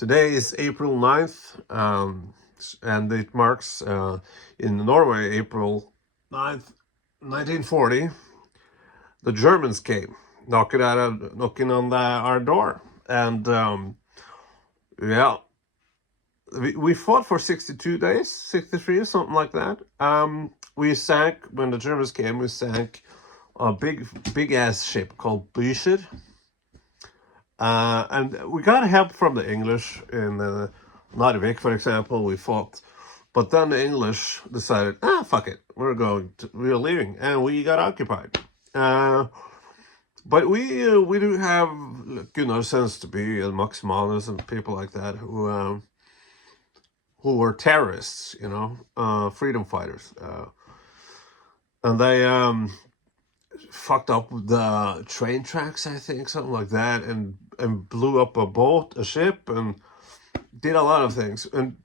Today is April 9th, and it marks in Norway, April 9th, 1940, the Germans came knocking on our door. And yeah, we fought for 62 days, 63, something like that. We sank, when the Germans came, we sank a big ass ship called Blücher. And we got help from the English in Narvik, for example. We fought, but then the English decided, fuck it, we're leaving, and we got occupied. But we do have Gunnar Sense to be and Max Manus and people like that who were terrorists, freedom fighters, and they fucked up the train tracks, I think, something like that, and blew up a ship, and did a lot of things. And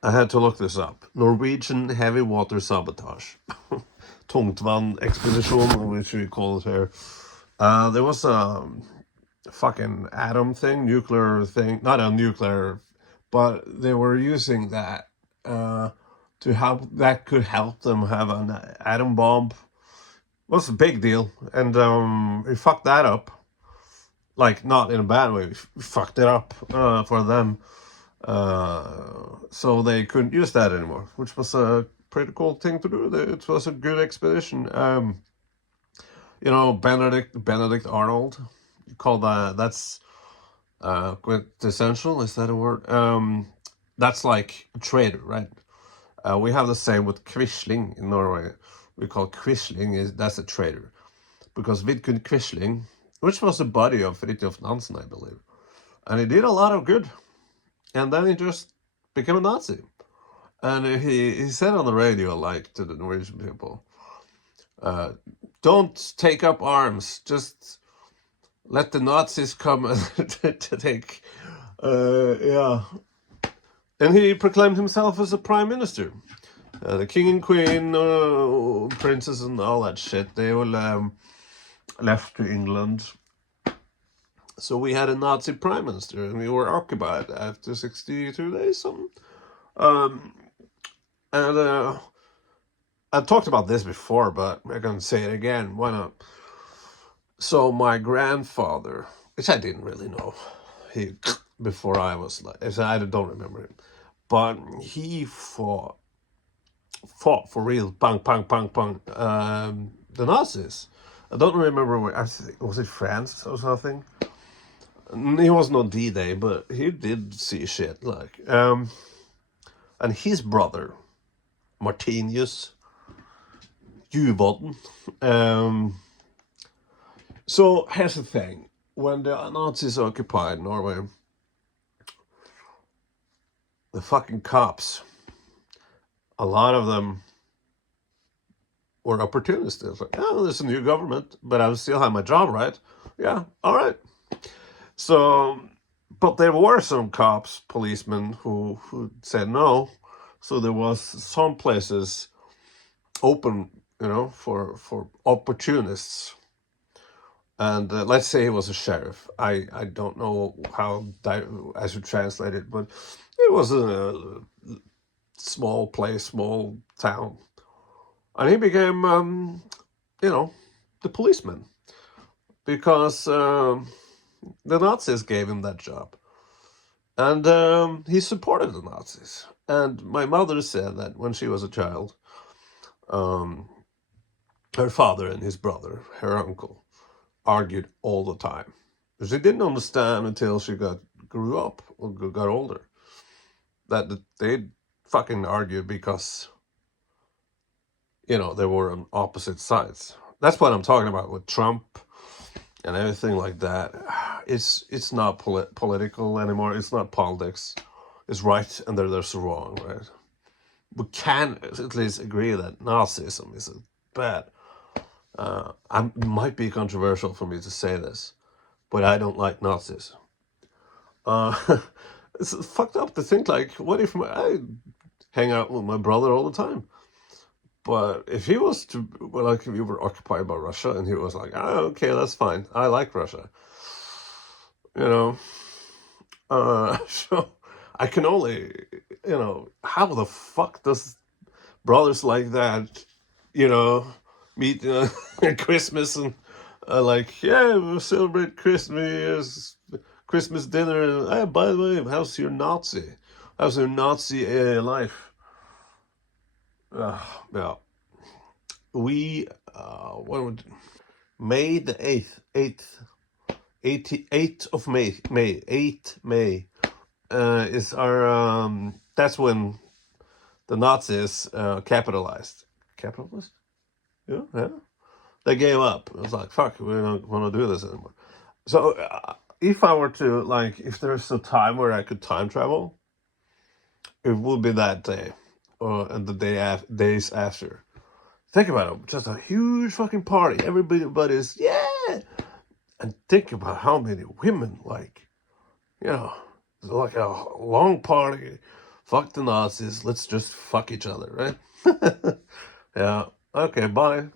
I had to look this up. Norwegian heavy water sabotage. Tungtvann expedition, which we call it here. There was a fucking nuclear thing, not a nuclear, but they were using that that could help them have an atom bomb. It was a big deal, and we fucked that up. Like, not in a bad way, we fucked it up for them. So they couldn't use that anymore, which was a pretty cool thing to do. It was a good expedition. Benedict Arnold, you call that's quintessential, is that a word? That's like a traitor, right? We have the same with Quisling in Norway. We call Quisling, that's a traitor. Because Vidkun Quisling, which was a buddy of Fridtjof Nansen, I believe, and he did a lot of good. And then he just became a Nazi. And he said on the radio, like, to the Norwegian people, don't take up arms, just let the Nazis come to take, yeah. And he proclaimed himself as a prime minister. The king and queen, princes and all that shit, they were left to England. So we had a Nazi prime minister, and we were occupied after 62 days, something. And I've talked about this before, but I'm going to say it again. Why not? So my grandfather, which I didn't really know, before I was like, I don't remember him, but he fought for real, bang, bang, bang, bang, the Nazis. I don't remember where. I think, was it France or something? He wasn't on D-Day, but he did see shit, like. And his brother, Martinius Juvodden. So here's the thing: when the Nazis occupied Norway, the fucking cops, a lot of them were opportunists. It's like, there's a new government, but I still have my job, right? Yeah, all right. So, but there were some cops, policemen who said no. So there was some places open, for opportunists. And let's say he was a sheriff. I don't know how I should translate it, but it was a small place, small town. And he became, the policeman. Because the Nazis gave him that job. And he supported the Nazis. And my mother said that when she was a child, her father and his brother, her uncle, argued all the time. She didn't understand until she grew up or got older that they fucking argued because, they were on opposite sides. That's what I'm talking about with Trump and everything like that. It's not political anymore. It's not politics. It's right and there's wrong, right? We can at least agree that Nazism is bad. It might be controversial for me to say this, but I don't like Nazis. It's fucked up to think, like, what if I hang out with my brother all the time? But if he was to, if we were occupied by Russia and he was like, okay, that's fine, I like Russia, So I can only, how the fuck does brothers like that, you know, meet at Christmas and like, yeah, we'll celebrate Christmas dinner. And, hey, by the way, how's your Nazi? How's your Nazi life? Yeah, we what would May the 8th of May 8th May is our that's when the Nazis capitalized. Yeah, yeah. They gave up. It was like, fuck, we don't want to do this anymore. So if I were to, like, if there's a time where I could time travel, it would be that day, or and the days after. Think about it, just a huge fucking party. Everybody's yeah, and think about how many women, like, you know, it's like a long party. Fuck the Nazis. Let's just fuck each other, right? Yeah. Okay. Bye.